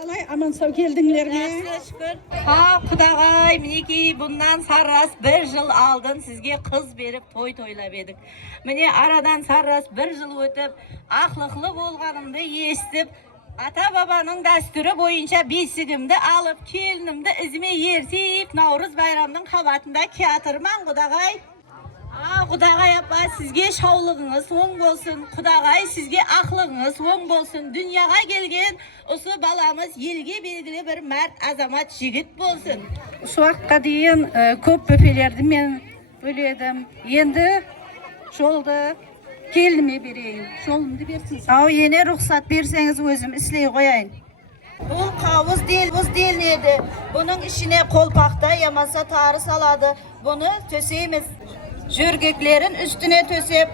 Kalay aman sağ geldinglermi? Ha Kudagay, mineki bundan sarras bir yıl aldın sizge kız berip toy toylap edik. Mine aradan sarras bir yıl ötüp ahlıklı bolganımda естіп, ata babanın dasturu boyunca besigimdi alıp kelinimdi izime yersip Navruz bayramının kabatında kiyatırman Kudagay. Kudagay apa sizge şaulığınız oң bolsun. Kudagay sizge aklığınız oң bolsun. Dünyaya gelgen osu balamız elge belgili bir mert azamat jigit bolsun. Şu vaqtqa deyin ko'p böpelerdi men böledim. Endi şolda kelime bereyim. Şolumdu bersin. Av yine ruhsat berseniz özüm isley koyayım. Bu kavuz değil neydi? Bunun işine kolpakta yamasa tarı saladı. Bunu töseyimiz. Jürgeklerin üstüne tösep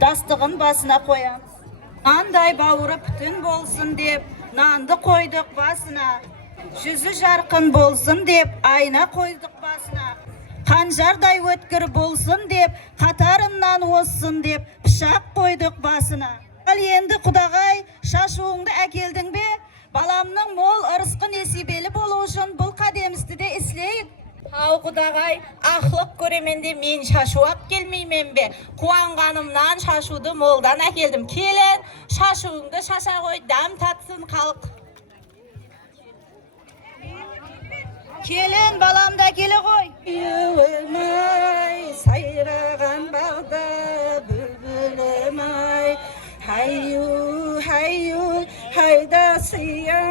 dastığın basına koyamız. Nanday bavuru bütün bolsun deyip nandı koyduk basına. Yüzü jarkın bolsun deyip ayna koyduk basına. Kanjarday ötkür bolsun deyip katarından olsun deyip pişak koyduk basına. Al endi Kudagay şaşuğunda akeldin be? Balamның mol ırıskı nesibeli bolu üçün бұл kademizdi de isleyin. Ha Kudagay, ahlık göremende men şaşuap gelmeymen be. Kuanganımdan şaşudu moldan akeldim. Kelen şaşuğunda şaşa koy dam tatsın kalk. Kelen balamda kele koy. Yığılmay sayragan bağda bülbülüm ay. Hayyu hayyu haydasıyay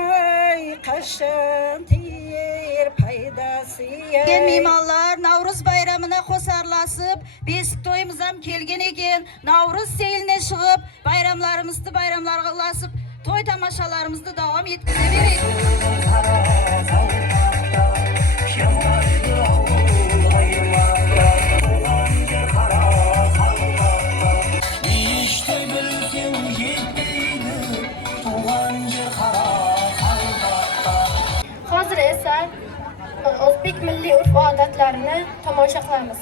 kaşan tiyer paydasıyay. Mimallar Navruz bayramına kosarlasıp biz toyumuzam kelgen eken Navruz seyiline çıkıp bayramlarımızды bayramlarlasıp toy tamaşalarımızды devam etkize Hozir esa o'zbek milliy urf-odatlarini tomosha qilamiz.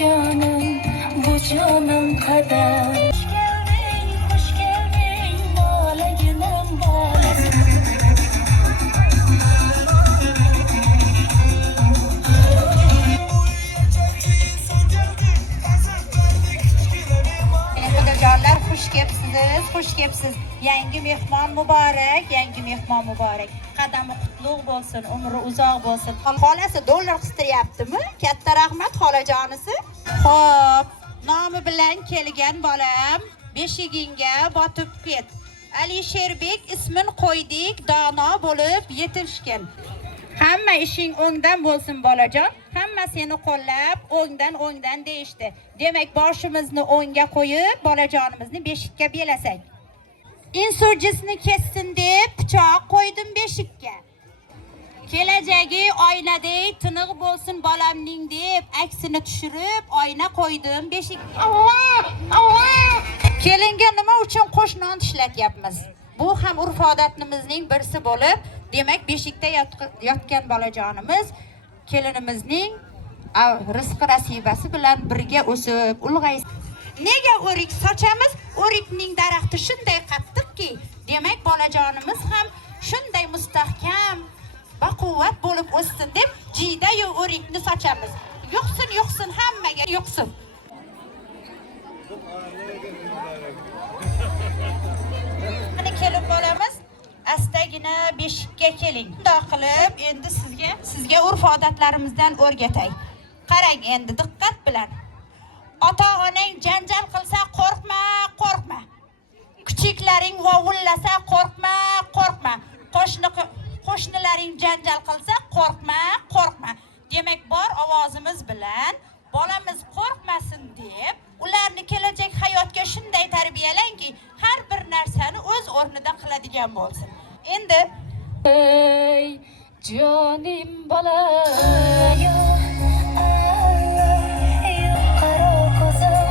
Canım, bu canım kadar. Hoş geldin, bala gülüm bala. Xudoyorlar xush kepsiz. Yangi mehmon muborak. Qadami qutlug' bo'lsin, umri uzoq bo'lsin. Xolasi dollar qistiryaptimi? Katta rahmat xolajonisi. Xo'p, nomi bilan kelgan bolam beshigingga botib ket. Alisherbek ismin qo'ydik, dono bo'lib yetishgan. Hamma ishing o'ngdan bo'lsin bolajon. Hamma seni qo'llab, o'ngdan deyishdi. Demak, boshimizni o'ngga qo'yib, bolajonimizni beshikka belasak. Insurjisini kessin deb pichoq qo'ydim beshikka. Kelajagi oynadek tiniq bo'lsin bolamning deb aksini tushirib oyna qo'ydim beshikka. Kelinga nima uchun qo'shnon tishlatyapmiz? Bu ham urf-odatimizning birisi bo'lib, demak beshikda yotgan bolajonimiz kelinimizning rizqi nasibasi bilan birga o'sib ulg'aysin. Nega o'rik sochamiz? O'rikning daraxti shunday qattiqki, demak bolajonimiz ham shunday mustahkam va quvvat bo'lib o'ssin deb jiyda-yu o'rikni sochamiz. Yuqsin hammaga yuqsin. Mana kelib bolamiz astagina beshikka keling. Bunday qilib endi sizga urf-odatlarimizdan o'rgatay. Qarang endi diqqat bilan. Ota-onang janjal qilsa qo'rqma. Kichiklaring vovullasa qo'rqma. Qo'shnilaring janjal qilsa qo'rqma. Demak, bor ovozimiz bilan bolamiz qo'rqmasin deb, ularni kelajak hayotga shunday tarbiyalanki, har bir narsani o'z o'rnida qiladigan bo'lsin. Endi Canım balayım kara kızım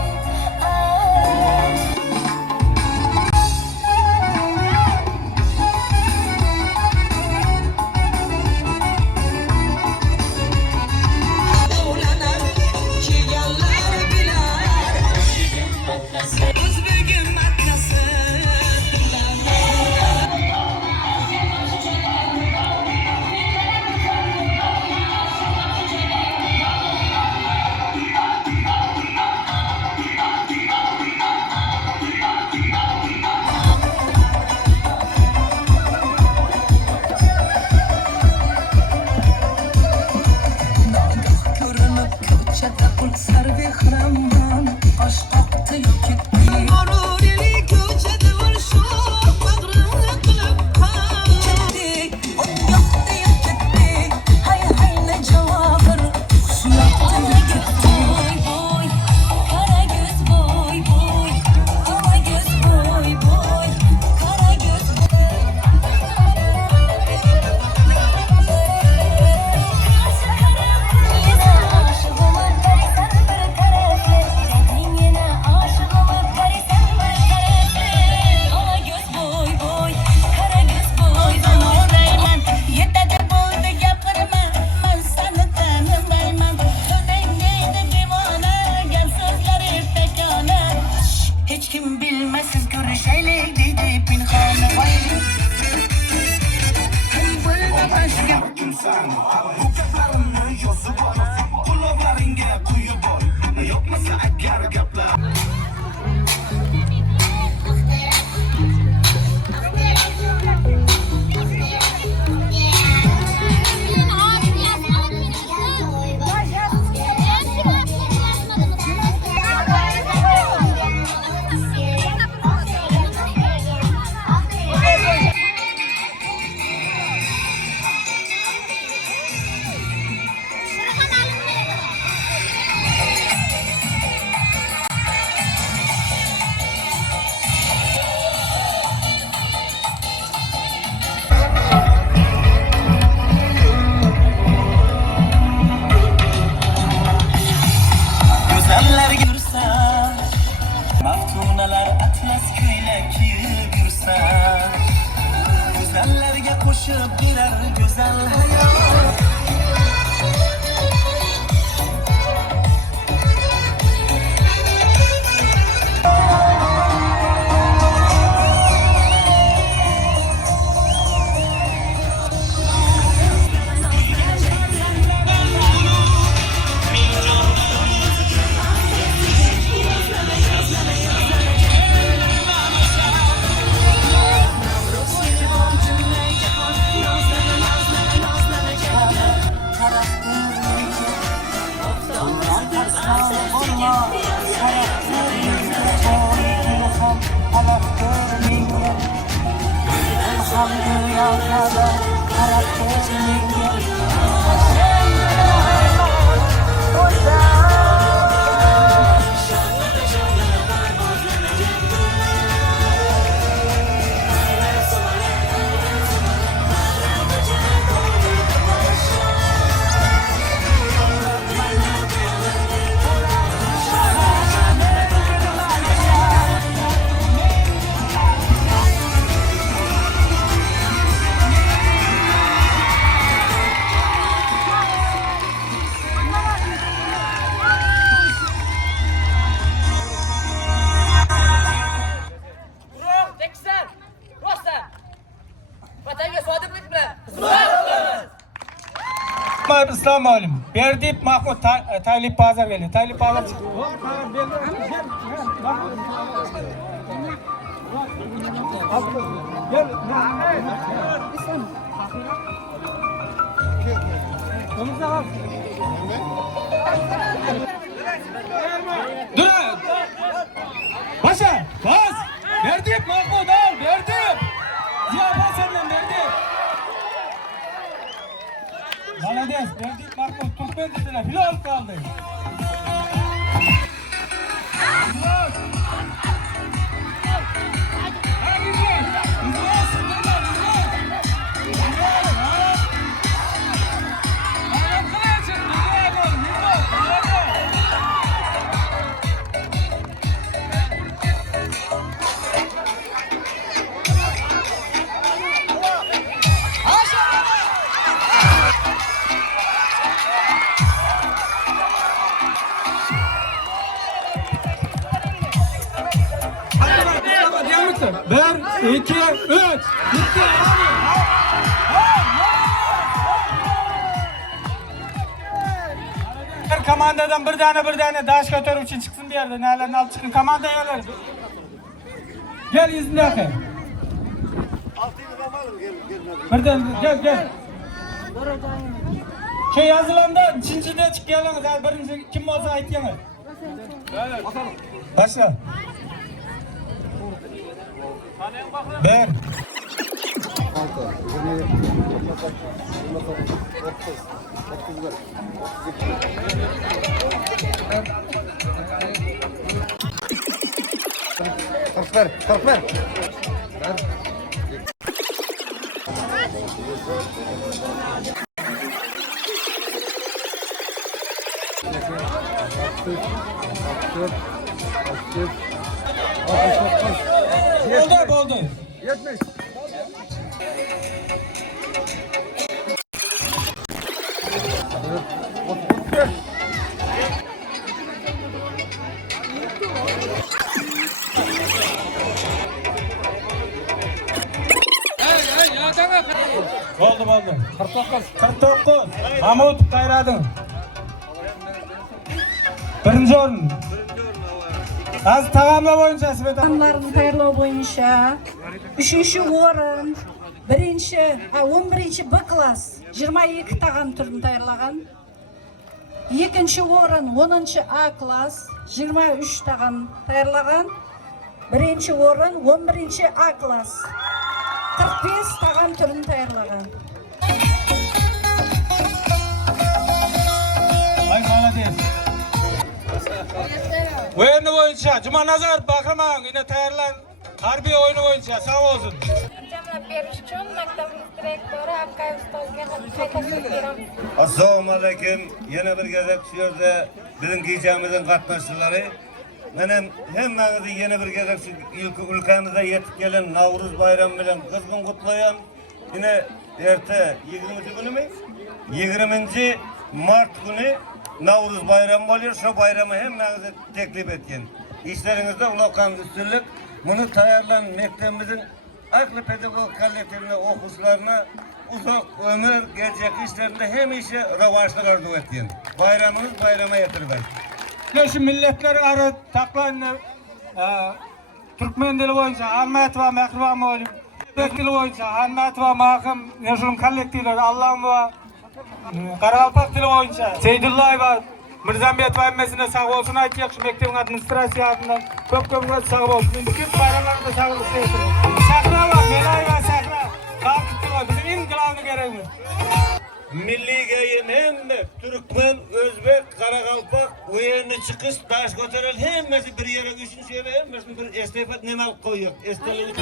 İslam olim. Berdip Mahmud Tayyip Pazar geldi. Tayyip Pazar çıktı. Dur. Başa. Bas. Berdip Mahmud al. Berdip. Ziyafet senden Berdip. Malades, Berdip Mahmud Türkmen dediler. Hilal kaldı. 2, 3. Bitti. Her komandadan bir tane daş götürüp için çıksın bir yerde. Nereden alıp çıkın komanda yerler. Gel izin bakayım. Birden gel. Şey yazılanda üçüncüde çık geliniz. Birinci kim olsa aytyanız. Başla. Ben. Korkma. Oldu. 70. Oldu. 49. Mahmut Kayradın. Birinci orun. Az tamamla boyunca Sibet Hanım. Tamamlarını tayyorloo boyunca 3-nji orun, 11-nji B klass 22 tagam türünü tayyorlagan. 2-nji orun 10-nji A klass 23 tagam tayyorlagan. 1-nji orun 11-nji A klass 45 tagam türünü tayyorlagan. Ay malades. Oyunu boyunca Cuma Nazar Bahraman yine tayyorlan. Harbiy oyunu boyunca sağ olsun. Jamlab berish uchun maktabimiz direktori Akkay ustozga tashakkur beramiz. Assalomu alaykum. Yana bir gazak shu yerda bizning kechamizning qatnashchilari. Mana hammamizni yana bir gazak ülkemizde yetib kelgan Navruz bayrami bilan qizg'in qutlayman. Yine erta 20 kunimi? 20 Mart günü Navruz bayramı oluyor. Şu bayramı hammamizni teklif etgan. İşlerinizde uloqan üstünlük. Bunu tayyorlan mektemimizin aklı pedagog kollektivine okuslarına uzak ömür gelecek işlerinde hem işe ravaşlık arzu ettiğin. Bayramınız bayrama yatırmayın. Şu milletler arası taklanını Türkmen dili boyunca Ahmet ve Mehriban oğlum. Özbek dili boyunca Ahmet ve Mahkum yaşılım kollektivleri Allah'ım ve Karalpak dili boyunca Seydullay ve Mirzambiyet ve emmesine sağ olsun aytacak şu mektebin administrasiyasından çok sağ olsun. Bütün bayramlarında sağ olsun. Sakra var, Melay ve Sakra. Kalkıttı var, bizim inqilavını gereğimiz. Milli gayin hem Türkmen, Özbek, Karakalpak, o yerine çıkış, taş götürel hemmesi bir yere üçüncü yere hemmesini bir estafet nemal koyuyor. Estafet